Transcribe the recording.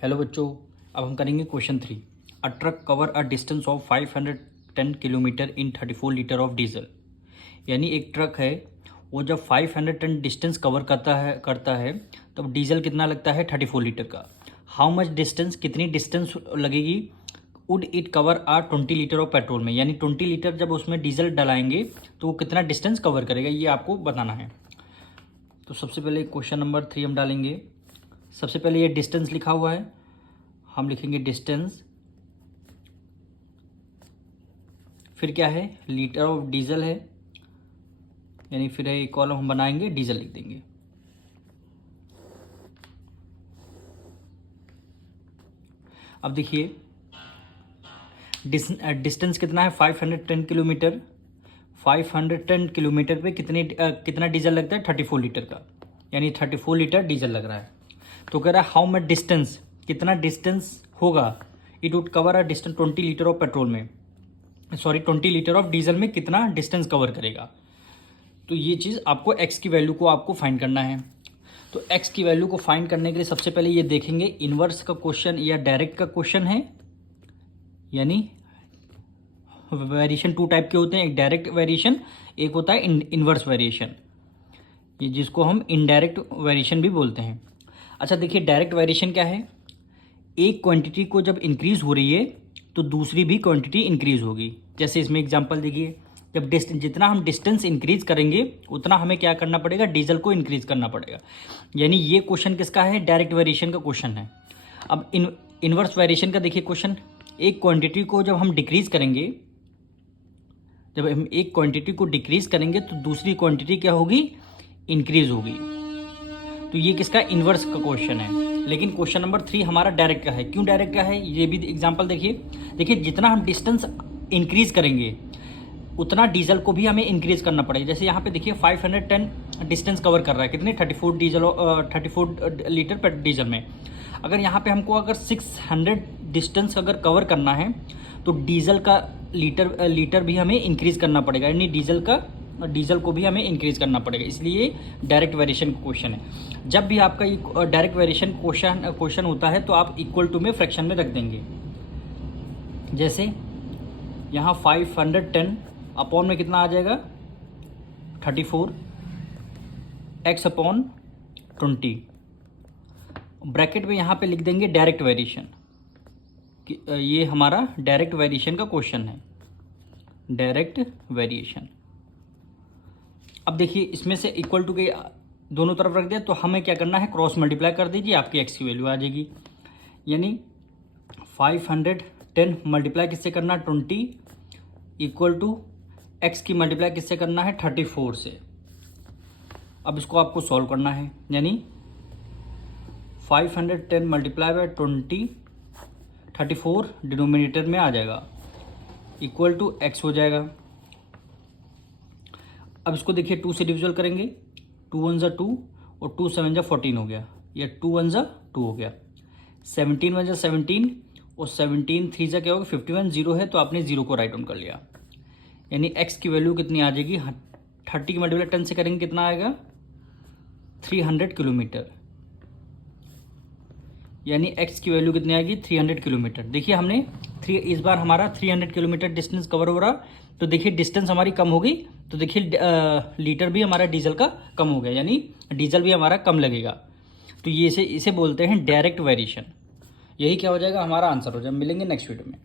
Hello बच्चों, अब हम करेंगे question 3। A truck cover a distance of 510 kilometre in 34 litre of diesel. यानी एक ट्रक है, वो जब 510 डिस्टेंस कवर करता है तब डीजल कितना लगता है 34 लीटर का। हाउ मच डिस्टेंस, कितनी डिस्टेंस लगेगी would it cover a 20 litre of petrol में। यानी 20 लीटर जब उसमें डीजल डलाएंगे तो वो कितना डिस्टेंस कवर करेगा, ये आपको बताना है। तो सबसे पहले क्वेश्चन नंबर 3 हम डालेंगे। सबसे पहले ये डिस्टेंस लिखा हुआ है, हम लिखेंगे डिस्टेंस, फिर क्या है लीटर ऑफ डीजल है, यानी फिर एक कॉलम हम बनाएंगे, डीजल लिख देंगे। अब देखिए डिस्टेंस कितना है 510 किलोमीटर। 510 किलोमीटर पे कितना डीजल लगता है 34 लीटर का, यानी 34 लीटर डीजल लग रहा है। तो कह रहा है हाउ मच डिस्टेंस, कितना डिस्टेंस होगा, it would cover a distance 20 litre of petrol में, 20 लीटर ऑफ डीजल में कितना डिस्टेंस कवर करेगा। तो ये चीज़ आपको एक्स की वैल्यू को आपको फाइंड करना है। तो एक्स की वैल्यू को फाइंड करने के लिए सबसे पहले ये देखेंगे इन्वर्स का क्वेश्चन या डायरेक्ट का क्वेश्चन है। यानी वेरिएशन 2 टाइप के होते हैं, एक डायरेक्ट वेरिएशन, एक होता है इन्वर्स वेरिएशन, ये जिसको हम इनडायरेक्ट वेरिएशन भी बोलते हैं। अच्छा देखिए डायरेक्ट वेरिएशन क्या है, एक क्वांटिटी को जब इंक्रीज हो रही है तो दूसरी भी क्वांटिटी इंक्रीज होगी। जैसे इसमें एग्जांपल देखिए, जब जितना हम डिस्टेंस इंक्रीज करेंगे उतना हमें क्या करना पड़ेगा, डीजल को इंक्रीज करना पड़ेगा। यानी ये क्वेश्चन किसका है, डायरेक्ट वेरिएशन का क्वेश्चन है। अब इनवर्स वेरिएशन का देखिए क्वेश्चन, एक क्वांटिटी को जब हम डिक्रीज करेंगे, जब हम एक क्वांटिटी को डिक्रीज करेंगे तो दूसरी क्वांटिटी क्या होगी, इंक्रीज होगी। तो ये किसका, इन्वर्स का क्वेश्चन है। लेकिन क्वेश्चन नंबर 3 हमारा डायरेक्ट का है। क्यों डायरेक्ट का है, ये भी एग्जांपल देखिए जितना हम डिस्टेंस इंक्रीज करेंगे उतना डीजल को भी हमें इंक्रीज करना पड़ेगा। जैसे यहाँ पे देखिए 510 डिस्टेंस कवर कर रहा है, कितने 34 लीटर पर डीजल में। अगर यहाँ पे हमको अगर 600 डिस्टेंस अगर कवर करना है तो डीजल का लीटर भी हमें इंक्रीज करना पड़ेगा, यानी डीजल को भी हमें इंक्रीज करना पड़ेगा। इसलिए डायरेक्ट वेरिएशन क्वेश्चन है। जब भी आपका ये डायरेक्ट वेरिएशन क्वेश्चन होता है तो आप इक्वल टू में फ्रैक्शन में रख देंगे। जैसे यहाँ 510 अपॉन में कितना आ जाएगा 34 x अपॉन 20, ब्रैकेट में यहाँ पे लिख देंगे डायरेक्ट वेरिएशन। ये हमारा डायरेक्ट वेरिएशन का क्वेश्चन है, डायरेक्ट वेरिएशन। अब देखिए इसमें से इक्वल टू के दोनों तरफ रख दिया तो हमें क्या करना है, क्रॉस मल्टीप्लाई कर दीजिए, आपकी एक्स की वैल्यू आ जाएगी। यानी 510 मल्टीप्लाई किससे करना है 20, इक्वल टू एक्स की मल्टीप्लाई किससे करना है 34 से। अब इसको आपको सॉल्व करना है, यानी 510 मल्टीप्लाई बाय 20, 34 डिनोमिनेटर में आ जाएगा, इक्वल टू एक्स हो जाएगा। अब इसको देखिए 2 से डिविजल करेंगे, 2 1 2 और 2 7 14 हो गया, या 2 1 2 हो गया, 17 1 17 और 17 3 क्या होगा 51, 0 है तो आपने 0 को राइट ऑन कर लिया। यानी x की वैल्यू कितनी आ जाएगी, 30 की मल्टीप्लाई 10 से करेंगे कितना आएगा 300 किलोमीटर। यानी x की वैल्यू कितनी आएगी 300 किलोमीटर। देखिए हमने इस बार हमारा 300 किलोमीटर डिस्टेंस कवर हो रहा, तो देखिए डिस्टेंस हमारी कम हो गई, तो देखिए लीटर भी हमारा डीजल का कम हो गया, यानी डीजल भी हमारा कम लगेगा। तो ये इसे बोलते हैं डायरेक्ट वेरिएशन। यही क्या हो जाएगा, हमारा आंसर हो जाएगा। मिलेंगे नेक्स्ट वीडियो में।